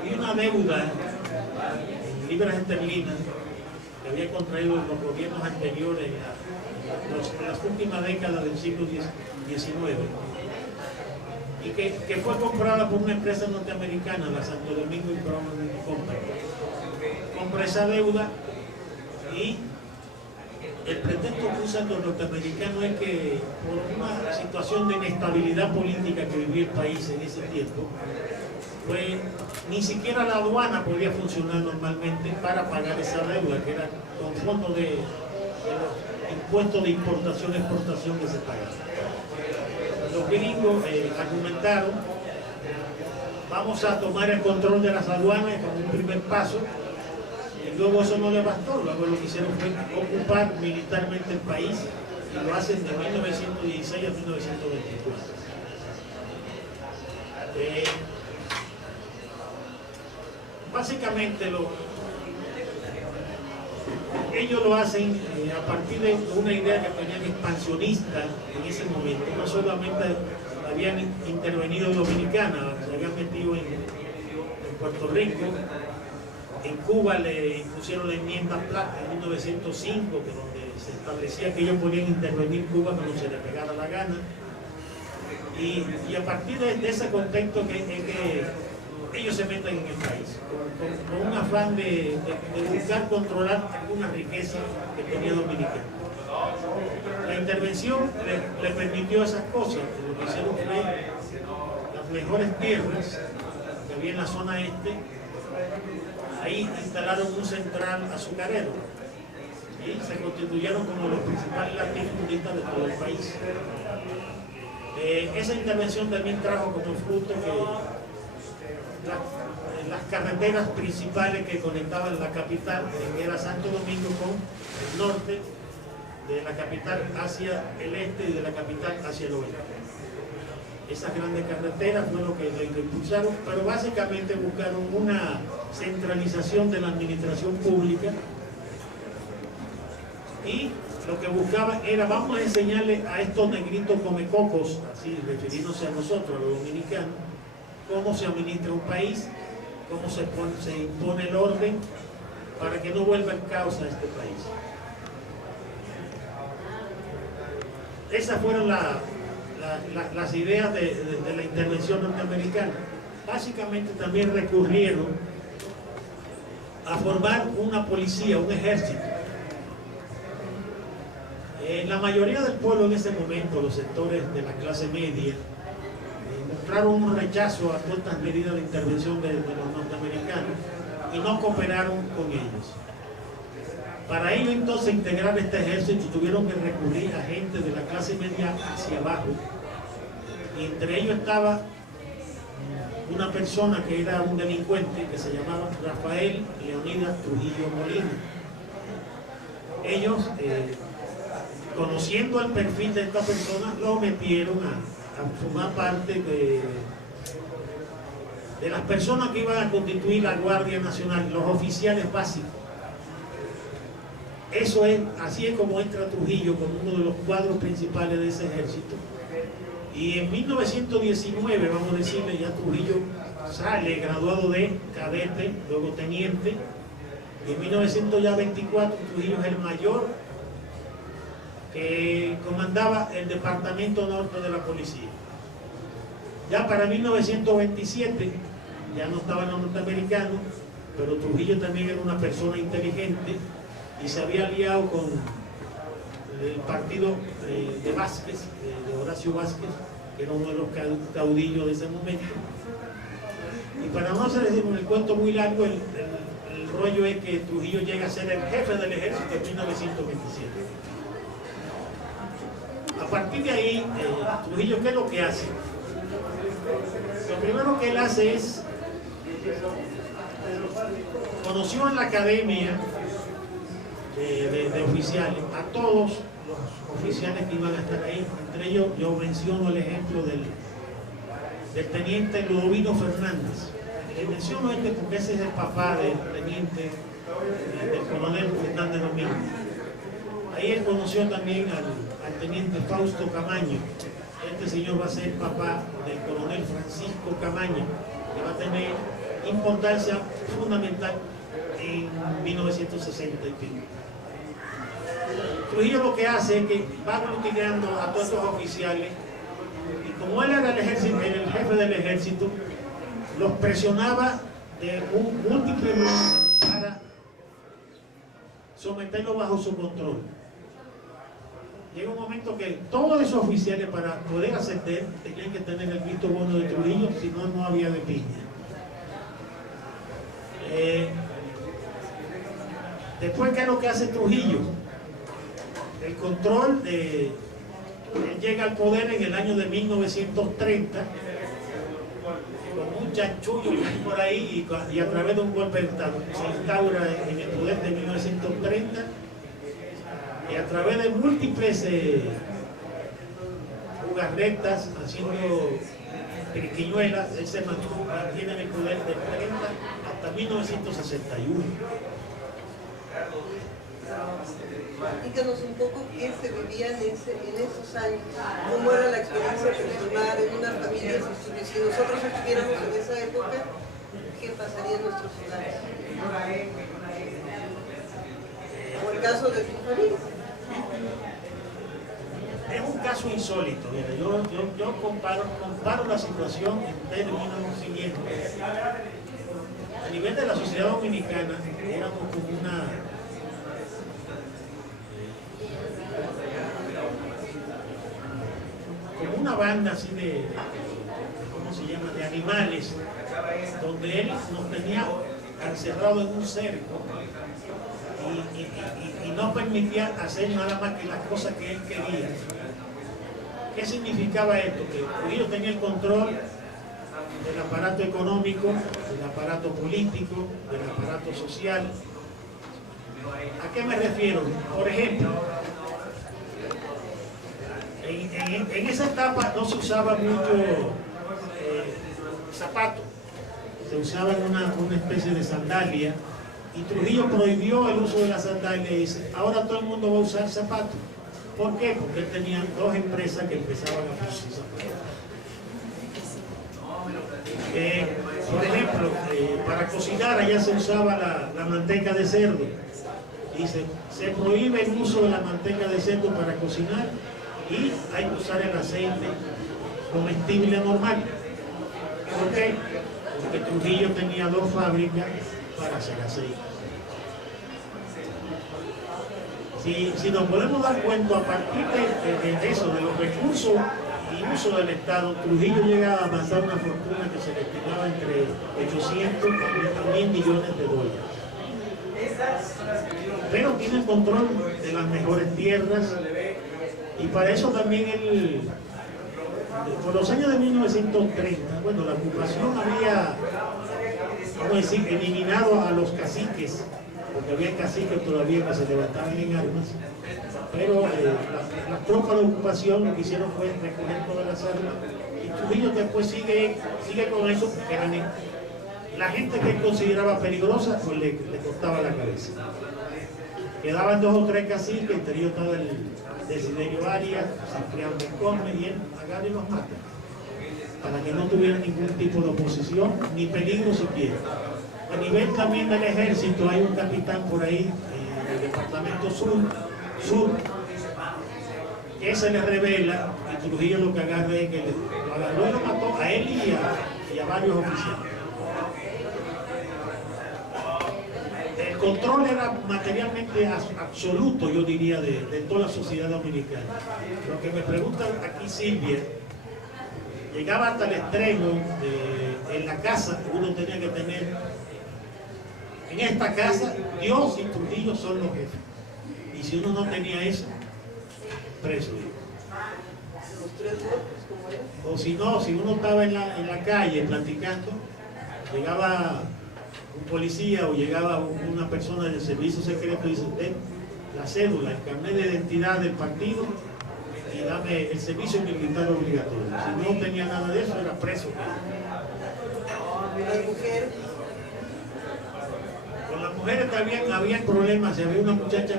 había una deuda en libras esterlinas que había contraído los gobiernos anteriores en las últimas décadas del siglo XIX y que fue comprada por una empresa norteamericana, la Santo Domingo Improvement Company. Compra esa deuda y el pretexto que usan los norteamericanos es que por una situación de inestabilidad política que vivía el país en ese tiempo, pues ni siquiera la aduana podía funcionar normalmente para pagar esa deuda, que era con fondos de los impuestos de importación y exportación que se pagaban. Los gringos argumentaron: vamos a tomar el control de las aduanas como un primer paso, y luego eso no le bastó. Luego lo que hicieron fue ocupar militarmente el país, y lo hacen de 1916 a 1924. Básicamente ellos lo hacen a partir de una idea que tenían expansionista en ese momento. No solamente habían intervenido en Dominicana, se habían metido en Puerto Rico, en Cuba le impusieron la enmienda Platt en 1905, que donde se establecía que ellos podían intervenir en Cuba cuando se les pegara la gana. Y a partir de ese contexto que ellos se meten en el país, con un afán de buscar controlar alguna riqueza que tenía Dominicana. La intervención le permitió esas cosas. Lo que hicieron fue las mejores tierras que había en la zona este. Ahí instalaron un central azucarero y se constituyeron como los principales latifundistas de todo el país. Esa intervención también trajo como fruto que las carreteras principales que conectaban la capital, que era Santo Domingo, con el norte, de la capital hacia el este y de la capital hacia el oeste. Esas grandes carreteras fue lo que impulsaron, pero básicamente buscaron una centralización de la administración pública, y lo que buscaban era: vamos a enseñarle a estos negritos comecocos, así refiriéndose a nosotros, a los dominicanos, cómo se administra un país, cómo se impone el orden para que no vuelva el caos a este país. Esas fueron las ideas de la intervención norteamericana. Básicamente también recurrieron a formar una policía, un ejército. La mayoría del pueblo en ese momento, los sectores de la clase media, mostraron un rechazo a todas estas medidas de intervención de los norteamericanos y no cooperaron con ellos. Para ello entonces integrar este ejército tuvieron que recurrir a gente de la clase media hacia abajo, y entre ellos estaba una persona que era un delincuente que se llamaba Rafael Leonidas Trujillo Molina. Ellos, conociendo el perfil de esta persona, lo metieron a formar parte de las personas que iban a constituir la Guardia Nacional, los oficiales básicos. Así es como entra Trujillo como uno de los cuadros principales de ese ejército. Y en 1919, vamos a decirle, ya Trujillo sale graduado de cadete, luego teniente. Y en 1924 Trujillo es el mayor que comandaba el departamento norte de la policía. Ya para 1927 ya no estaban los norteamericanos, pero Trujillo también era una persona inteligente y se había aliado con el partido de Vázquez, de Horacio Vázquez, que era uno de los caudillos de ese momento. Y para no hacer el cuento muy largo, el rollo es que Trujillo llega a ser el jefe del ejército en 1927. A partir de ahí, Trujillo, ¿qué es lo que hace? Lo primero que él hace es, conoció en la academia de oficiales a todos los oficiales que iban a estar ahí. Entre ellos yo menciono el ejemplo del teniente Ludovino Fernández. Le menciono porque ese es el papá del teniente, del coronel Fernández Domínguez. Ahí él conoció también al teniente Fausto Camaño. Este señor va a ser papá del coronel Francisco Camaño, que va a tener importancia fundamental en 1960 y pico. Trujillo lo que hace es que va aglutinando a todos estos oficiales, y como él era el jefe del ejército, los presionaba de múltiples maneras para someterlo bajo su control. Llega un momento que todos esos oficiales, para poder ascender, tenían que tener el visto bueno de Trujillo, si no, no había de piña. Después, ¿qué es lo que hace Trujillo? El control de... Él llega al poder en el año de 1930, con un chanchullo por ahí, y a través de un golpe de Estado se instaura en el poder de 1930, y a través de múltiples jugarretas, haciendo triquiñuelas, él se mantiene en el poder del 30 hasta 1961. Díganos un poco qué se vivía en esos años, cómo era la experiencia personal en una familia, si nosotros estuviéramos en esa época, ¿qué pasaría en nuestros hogares? O el caso de tu familia. Es un caso insólito. Mira, yo comparo la situación en términos siguientes. A nivel de la sociedad dominicana, éramos como una banda así de, ¿cómo se llama?, de animales, donde él nos tenía encerrados en un cerco y no permitía hacer nada más que las cosas que él quería. ¿Qué significaba esto? Que Trujillo tenía el control del aparato económico, del aparato político, del aparato social. ¿A qué me refiero? Por ejemplo, en esa etapa no se usaba mucho zapato, se usaba una especie de sandalia, y Trujillo prohibió el uso de la sandalia y dice, ahora todo el mundo va a usar zapatos. ¿Por qué? Porque él tenía dos empresas que empezaban a producir zapatos. Por ejemplo, para cocinar allá se usaba la manteca de cerdo. Dice, se prohíbe el uso de la manteca de cerdo para cocinar y hay que usar el aceite comestible normal. ¿Por qué? Porque Trujillo tenía dos fábricas para hacer aceite. Si nos podemos dar cuenta, a partir de eso, de los recursos y uso del Estado, Trujillo llega a avanzar una fortuna que se le estimaba entre 800 a 1.000 millones de dólares. Pero tiene control de las mejores tierras, y para eso también él, por los años de 1930, bueno, la ocupación había, vamos a decir, eliminado a los caciques, porque había caciques todavía que se levantaban en armas, pero las tropas de ocupación lo que hicieron fue recoger todas las armas, y Trujillo después sigue con eso, porque la gente que él consideraba peligrosa, pues le cortaba la cabeza. Quedaban 2 o 3 caciques, entre ellos estaba el Desiderio Arias, Cipriano Come, y él agarra y los mata, para que no tuvieran ningún tipo de oposición, ni peligro siquiera. A nivel también del ejército, hay un capitán por ahí, del departamento sur, que se le revela, y Trujillo lo que agarra es que lo agarró y lo mató a él y a varios oficiales. El control era materialmente absoluto, yo diría, de toda la sociedad dominicana. Lo que me pregunta aquí Silvia, llegaba hasta el extremo de en la casa, uno tenía que tener, en esta casa, Dios y Trujillo son los jefes. Y si uno no tenía eso, preso. O si no, si uno estaba en la calle platicando, llegaba un policía o llegaba una persona del servicio secreto y dice, ten la cédula, el carnet de identidad del partido y dame el servicio militar obligatorio. Si no tenía nada de eso, era preso. Con las mujeres también había problemas. Si había una muchacha